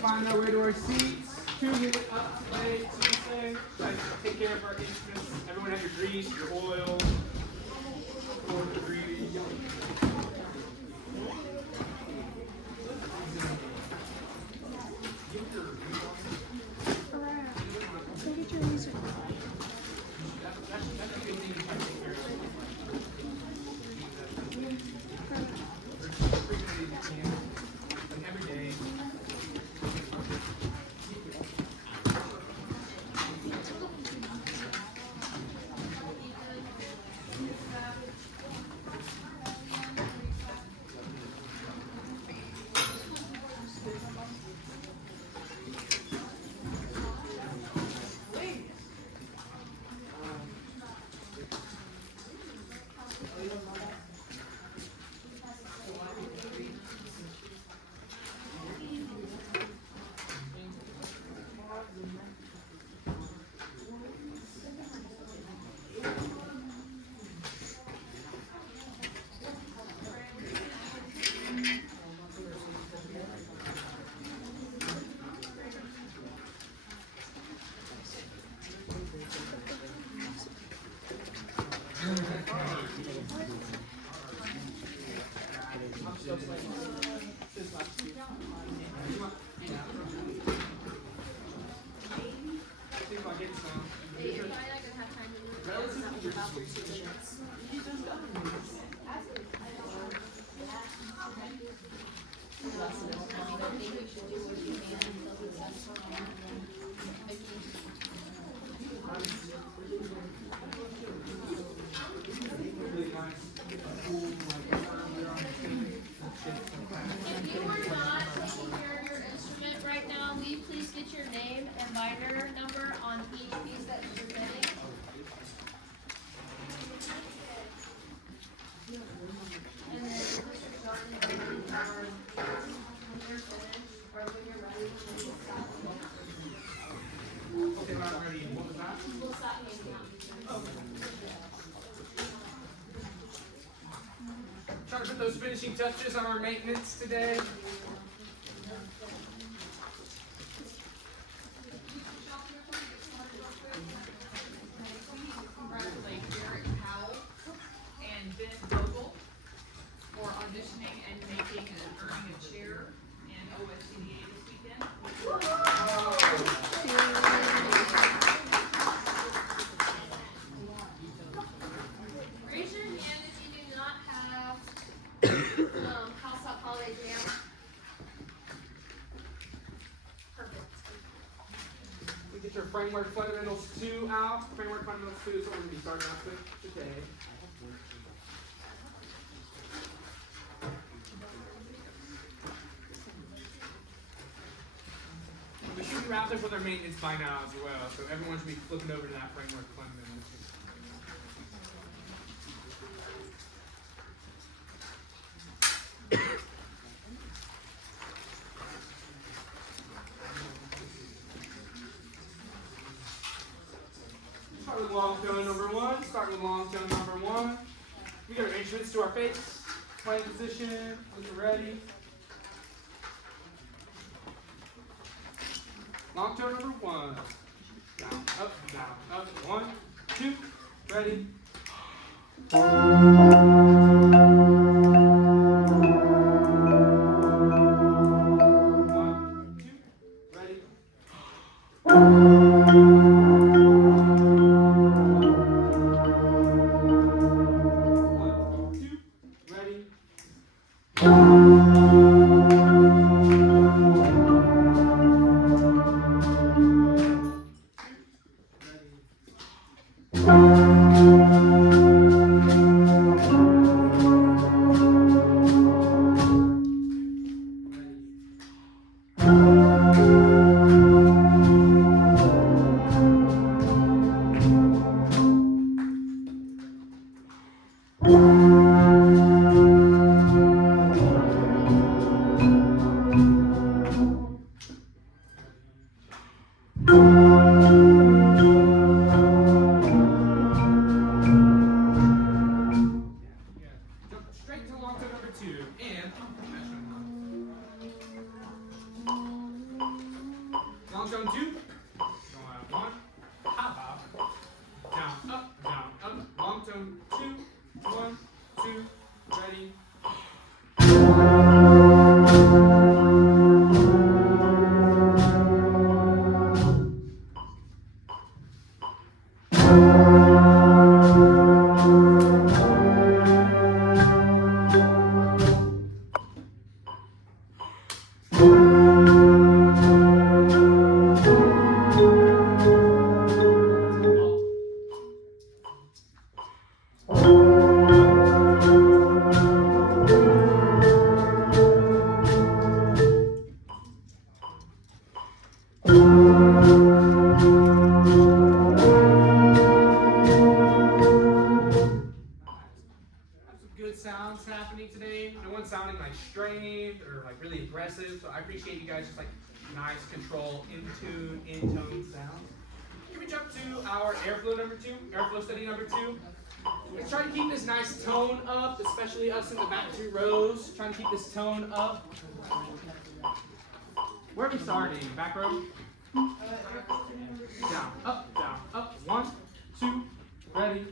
find our way to our seats. 2 minutes up today, Tuesday. Try to take care of our instruments. Everyone have your grease, your oil. If you are not taking care of your instrument right now, will you please get your name and binder number on each piece that you're presenting? And then Mr. Jordan, when you're finished, or when you're ready, we'll stop. Okay, we're not ready. What was that? We'll stop handing out. Trying to put those finishing touches on our maintenance today. Congratulate Derek Powell and Ben Vogel for auditioning and earning a chair in OSCDA this weekend. Raise your hand if you do not have House Up Holiday Jam. Perfect. We get your framework fundamentals 2 out. Framework fundamentals 2 is what we're going to be starting off with today. We should be wrapped up with our maintenance by now as well, so everyone should be flipping over to that framework fundamentals. Start with long tone number 1. Start with long tone number 1. We got our instruments to our face. Playing position. When you're ready. Long tone number 1. Down, up, 1, 2, ready. Ready. long tone 2. Going out 1. Hop, hop. Down, up. Long tone 2. 1, 2. Ready. Good sounds happening today. No one's sounding like strained or like really aggressive. So I appreciate you guys just like nice control, in tune, in tone sounds. Can we jump to our airflow number 2? Airflow study number 2. Let's try to keep this nice tone up, especially us in the back 2 rows. Trying to keep this tone up. Where are we starting? Back row? Down, up. 1, 2, ready.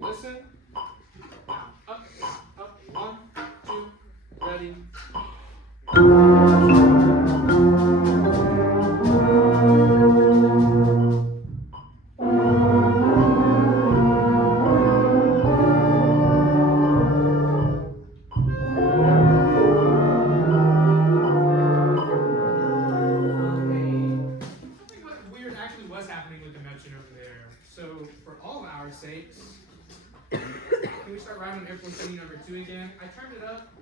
Listen. Down, up. 1, 2, ready. So, for all of our sakes, can we start right on airflow study number 2 again? I turned it up.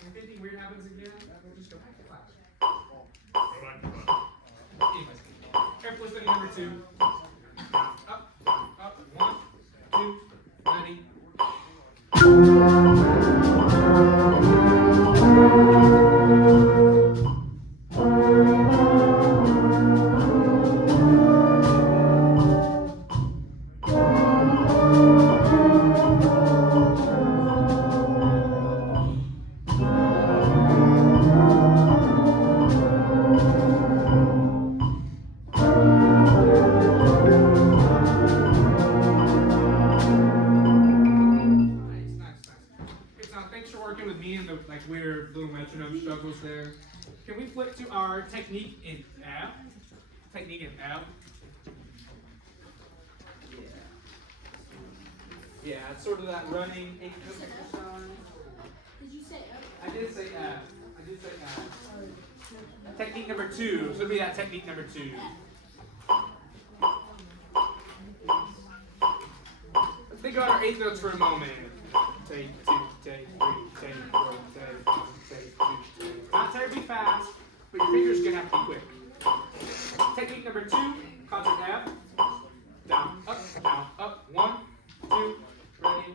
If anything weird happens again, we'll just go back to class. Anyways, airflow study number 2. Up. 1, 2, ready. Weird little metronome struggles there. Can we flip to our technique in F? Technique in F. Yeah, it's sort of that running 8-note exercise. Did you say F? I did say F. Technique number 2. So it'll be that technique number 2. Let's think about our 8 notes for a moment. Take 2, take 3, take 4, take 1, take 2, take. Not terribly fast, but your fingers are gonna have to be quick. Technique number 2, concert F. Down, up. 1, 2, ready.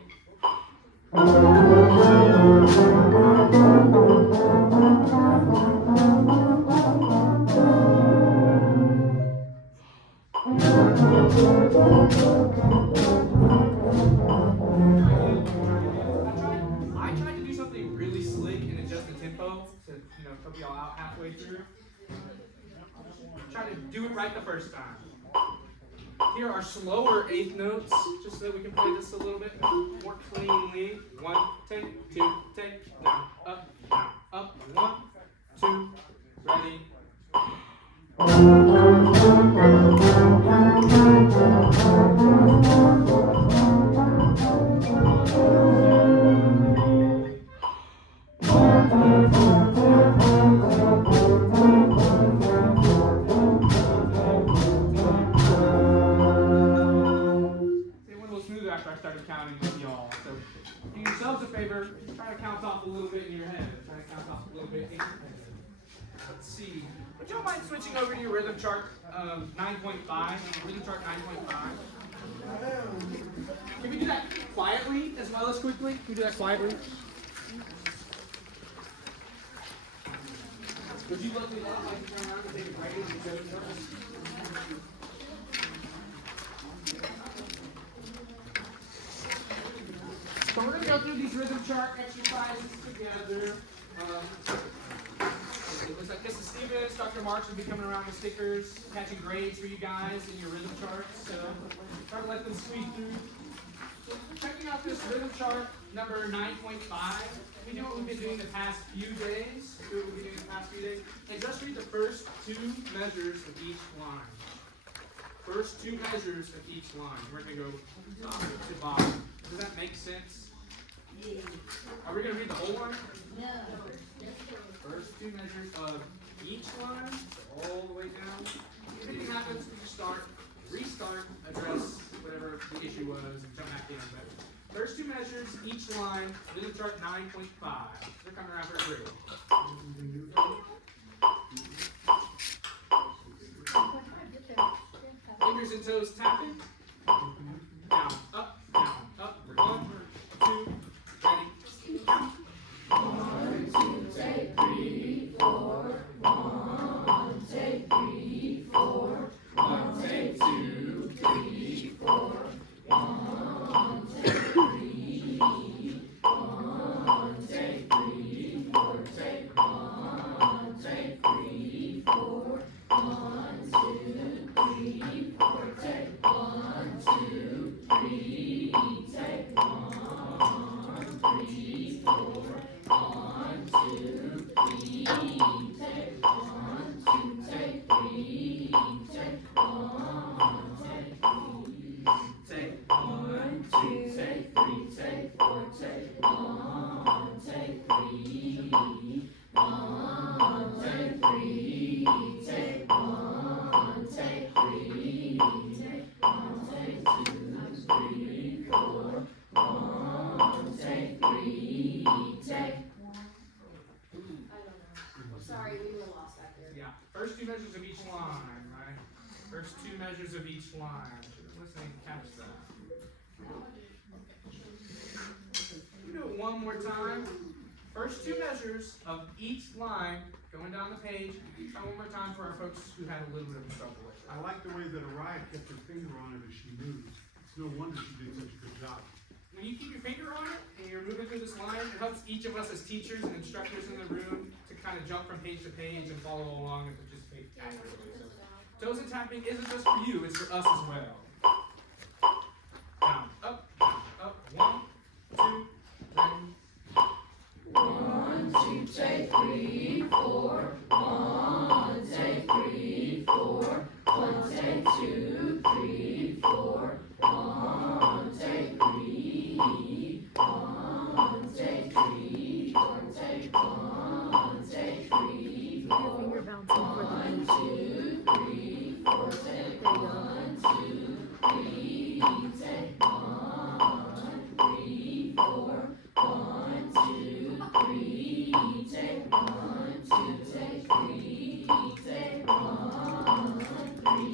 Help y'all out halfway through. Try to do it right the first time. Here are slower 8th notes, just so that we can play this a little bit more cleanly. 1, take, 2, take, down, up, 1, 2, ready. After I started counting with y'all. So do yourselves a favor, try to count off a little bit in your head. Try to count off a little bit in your head. Let's see. Would y'all mind switching over to your rhythm chart 9.5? Rhythm chart 9.5. Can we do that quietly as well as quickly? Can we do that quietly? Would you look me up like you turn around and take a break and go to go through these rhythm chart exercises together. It looks like Mrs. Stevens, Dr. Marks will be coming around with stickers, catching grades for you guys in your rhythm charts. So try to let them squeeze through. So checking out this rhythm chart number 9.5. We do what we've been doing the past few days. And just read the first two measures of each line. First two measures of each line. We're going to go top to bottom. Does that make sense? Yeah. Are we going to read the whole one? No. First two measures of each line, so all the way down. If anything happens, we just start, restart, address whatever the issue was, and jump back in. But first two measures, each line, rhythm chart 9.5. They're coming around for a grade. Fingers and toes tapping. Down, up, down, up. 1, 2, ready, count. 1, 2, take 3, 4. 1, take 3, 4. 1, take 2, 3, 4. 1, take 3. 1, take 3, 4. Take 1, take 3, 4. 1, 2, 3, 4. Take 1, 2, 3. Take 1, 3, 4. 1, 2, 3. Take 1, 2, take 3. Take 1, take 3. Take 1, 2, take 3. Take 4. Take 1, take 3. 1, take 3. Take 1, take 3. Take 1, take 2, 3, 4. 1, take 3. Take. Sorry, we were lost back there. Yeah. First two measures of each line, right? First two measures of each line. Listening to catch that. We do it one more time. First two measures of each line, going down the page. Try one more time for our folks who had a little bit of trouble with it. I like the way that Araya kept her finger on it as she moves. It's no wonder she did such a good job. When you keep your finger on it and you're moving through this line, it helps each of us as teachers and instructors in the room to kind of jump from page to page and follow along and participate accurately. So, toes and tapping isn't just for you, it's for us as well. Down, up, 1, 2, 3. 1, 2, take 3, 4. 1, take 3, 4. 1, take 2, 3, 4. 1, take 3. 1, take 3, 4. Take 1, take 3, 4. Finger bouncing for the 1, 2, 3, 4. Take 1, 2, 3. Take 1, 3, 4. 1, 2, 3. Take 1, 2, take 3. Take 1, 3.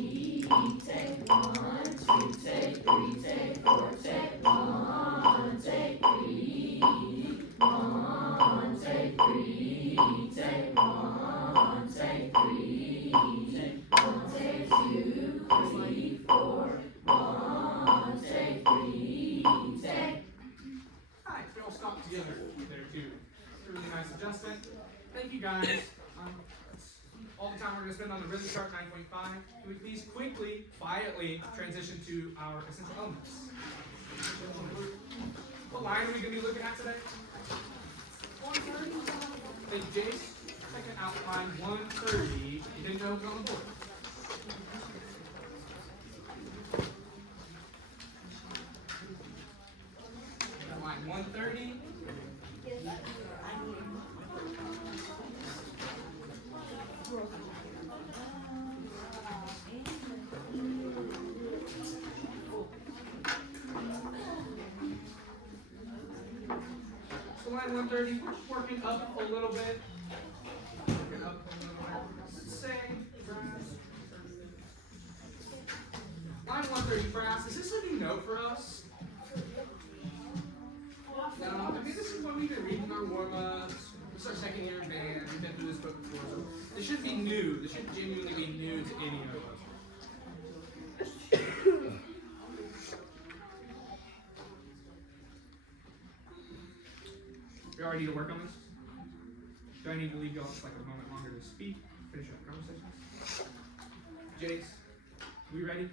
Take 1, 2, take 3. Take 4. Take 1, take 3. 1, take 3. Take 1, take 3. Take 1, take 2, 3, 4. 1, take 3. Take. Alright, we all stop together there too. It's a really nice adjustment. Thank you guys. That's all the time we're going to spend on the rhythm chart 9.5. Can we please quickly, quietly transition to our essential elements? What line are we going to be looking at today? 130. Thank you, Jace. Second outline 130. You didn't know it was on the board. Line 130. So line 130, we're just working up a little bit. Working up a little bit. Sing, brass. Line 130, brass. Is this a new note for us? No, I mean, this is what we've been reading our warm-ups. This is our second year in band. We've been through this book before. So this should be new. This should genuinely be new to any of us. ready to work on this? Do I need to leave y'all just like a moment longer to speak? Finish up conversations? Jace, we ready?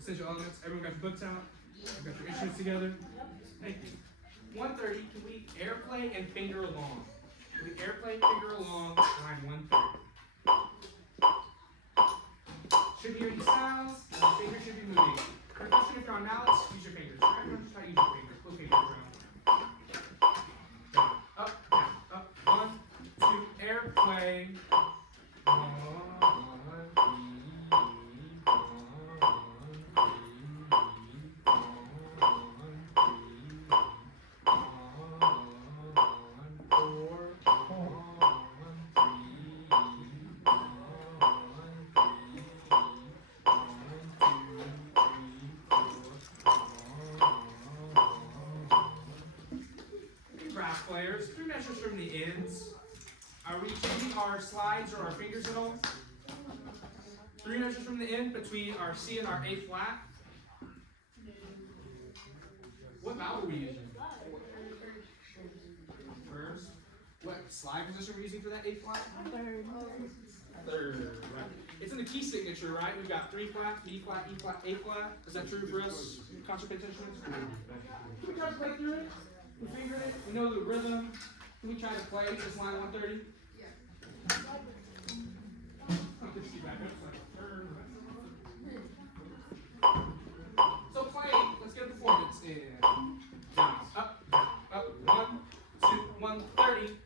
Essential elements. Everyone got your books out? You got your instruments together? Thank you. 130, can we airplay and finger along? Can we airplay and finger along line 130? Should hear any sounds, and the fingers should be moving. Percussion, if you're on mallets, use your fingers. Everyone just try to use your fingers. Little fingers around. Down, up, down, up. 1, 2, airplay. Brass players, 3 measures from the ends. Are we changing our slides or our fingers at all? 3 measures from the end between our C and our A flat. What valve are we using? First. What slide position are we using for that A flat? Third. Right. It's in the key signature, right? We've got 3 flat, B flat, E flat, A flat. Is that true for us, concert technicians? Can we try to play through it? We fingered it. We know the rhythm. Can we try to play this line 130? Yeah. So play. Let's get a performance in. Down, up, 1, 2, 130.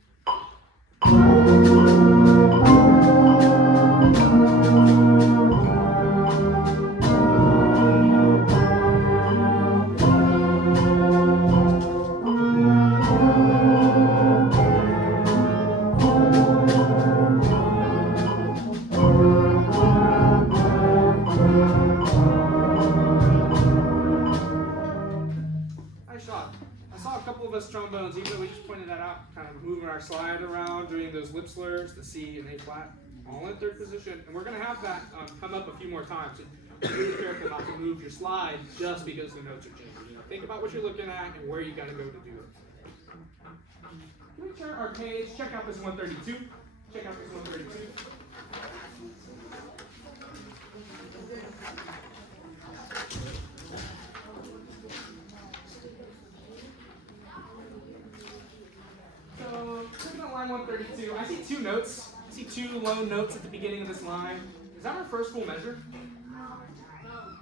Trombones, even though we just pointed that out, kind of moving our slide around, doing those lip slurs, the C and A flat, all in third position. And we're going to have that come up a few more times. So be really careful not to move your slide just because the notes are changing. You know, think about what you're looking at and where you got to go to do it. Can we turn our page? Check out this 132. Check out this 132. Looking at line 132, I see 2 notes. I see 2 lone notes at the beginning of this line. Is that our first full measure?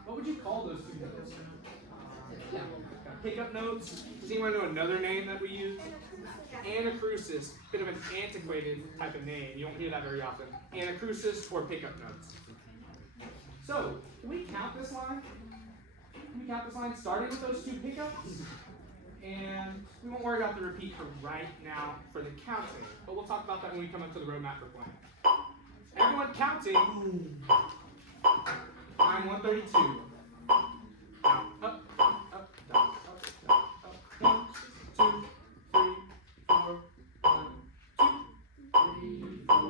What would you call those 2 notes? Yeah. Pickup notes. Does anyone know another name that we use? Anacrusis. Bit of an antiquated type of name. You don't hear that very often. Anacrusis or pickup notes. So, can we count this line? Can we count this line starting with those 2 pickups? And we won't worry about the repeat for right now for the counting, but we'll talk about that when we come up to the roadmap for playing. Everyone counting. Line 132. Down, up, down, up, down, up, down, up. 1, 2, 3, 4, 1, 2, 3, 4,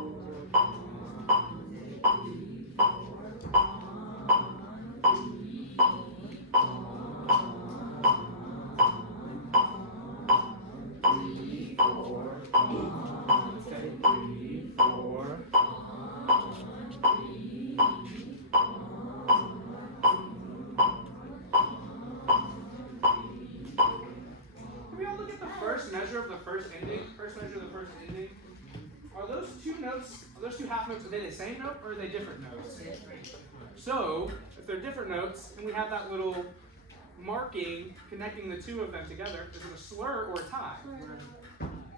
2 half notes, are they the same note or are they different notes? So, if they're different notes, and we have that little marking connecting the 2 of them together, is it a slur or a tie?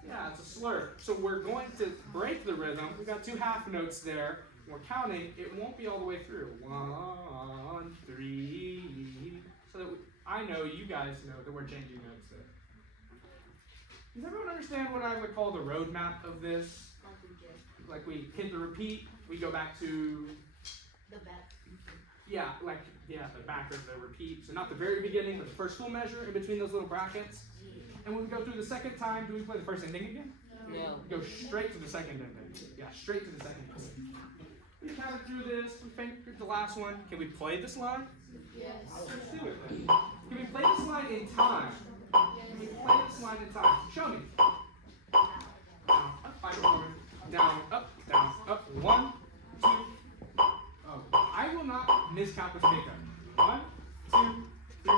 Yeah, it's a slur. So we're going to break the rhythm. We've got 2 half notes there. We're counting, it won't be all the way through. 1, 3, so that I know you guys know that we're changing notes there. Does everyone understand what I would call the roadmap of this? Like we hit the repeat, we go back to the back. Yeah, the back of the repeat. So not the very beginning, but the first full measure in between those little brackets. And when we go through the second time, do we play the first ending again? No. We go straight to the second ending. Yeah, straight to the second ending. We counted through this, we fingered the last one. Can we play this line? Yes. Let's do it then. Can we play this line in time? Can we play this line in time? Show me. down, up, 1, 2. Oh, I will not miscount this makeup. 1, 2, 3,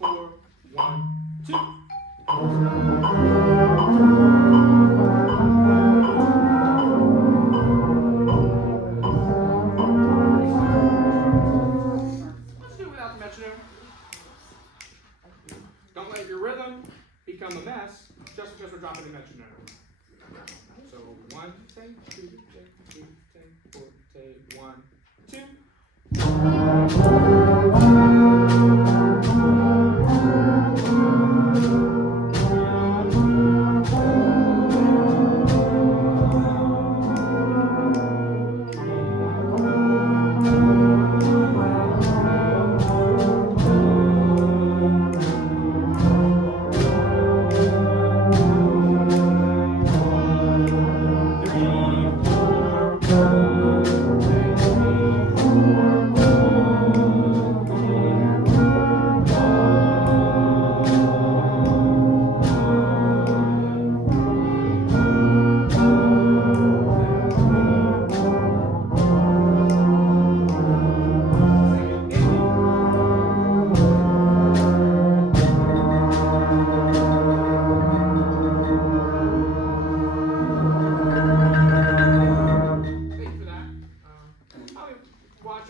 4, 1, 2. Let's do it without the metronome. Don't let your rhythm become a mess just because we're dropping the metronome. So 1, take, 2, take, 3, take, 4, take, 1, 2.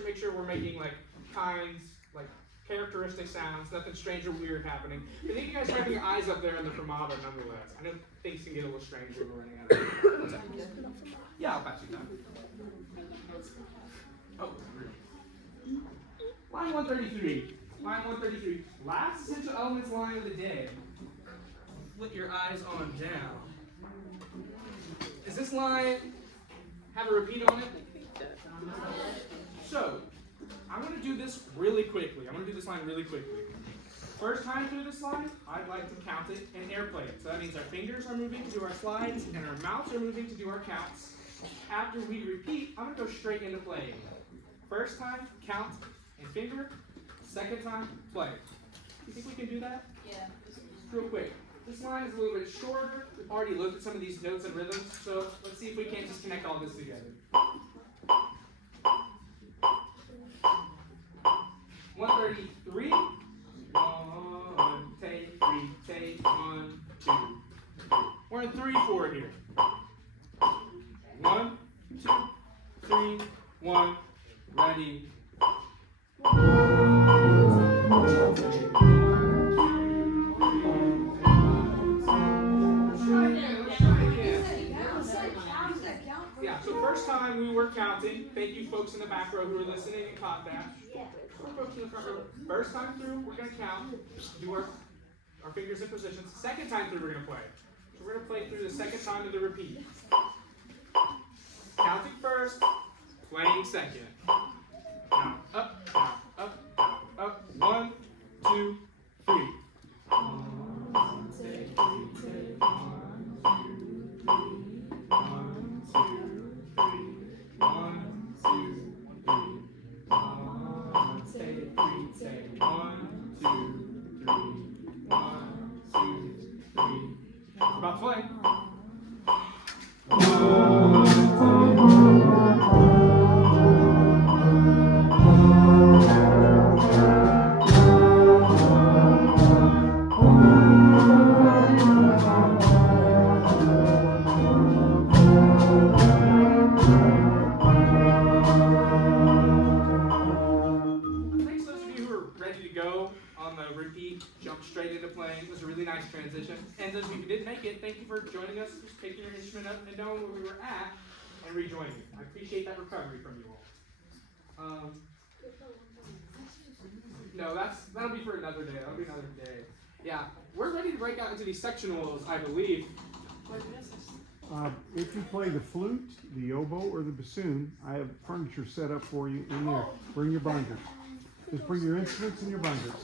Make sure we're making like kinds, like characteristic sounds, nothing strange or weird happening. But then you guys having your eyes up there on the thermometer nonetheless. I know things can get a little strange when we're running out of what's that? Yeah, I'll pass you that. Oh, line 133. Line 133. Last essential elements line of the day. Flip your eyes on down. Does this line have a repeat on it? So, I'm going to do this really quickly. I'm going to do this line really quickly. First time through this line, I'd like to count it and airplay it. So that means our fingers are moving to do our slides and our mouths are moving to do our counts. After we repeat, I'm going to go straight into playing. First time, count and finger. Second time, play. You think we can do that? Yeah. Real quick. This line is a little bit shorter. We've already looked at some of these notes and rhythms, so let's see if we can't just connect all this together. 133. 1, take, 3, take, 1, 2. We're in 3/4 here. 1, 2, 3, 1. Ready. Yeah, so first time we were counting. Thank you folks in the back row who are listening and caught that. Folks in the front row. First time through, we're going to count, do our fingers in positions. Second time through, we're going to play. So we're going to play through the second time of the repeat. Counting first, playing second. Down, up, down, up, down, up. 1, 2, 3. 1, 2, 3, 1, 2, 3. 1, 2, 3. 1, 2, 3, take 1, 2, 3. 1, 2, 3. We're about to play. 1, 2, 3. Jump straight into playing. It was a really nice transition. And those of you who didn't make it, thank you for joining us, just picking your instrument up and knowing where we were at and rejoining. I appreciate that recovery from you all. No, that'll be for another day. That'll be another day. Yeah, we're ready to break out into these sectionals, I believe. If you play the flute, the oboe, or the bassoon, I have furniture set up for you in there. Bring your binders. Just bring your instruments and your binders.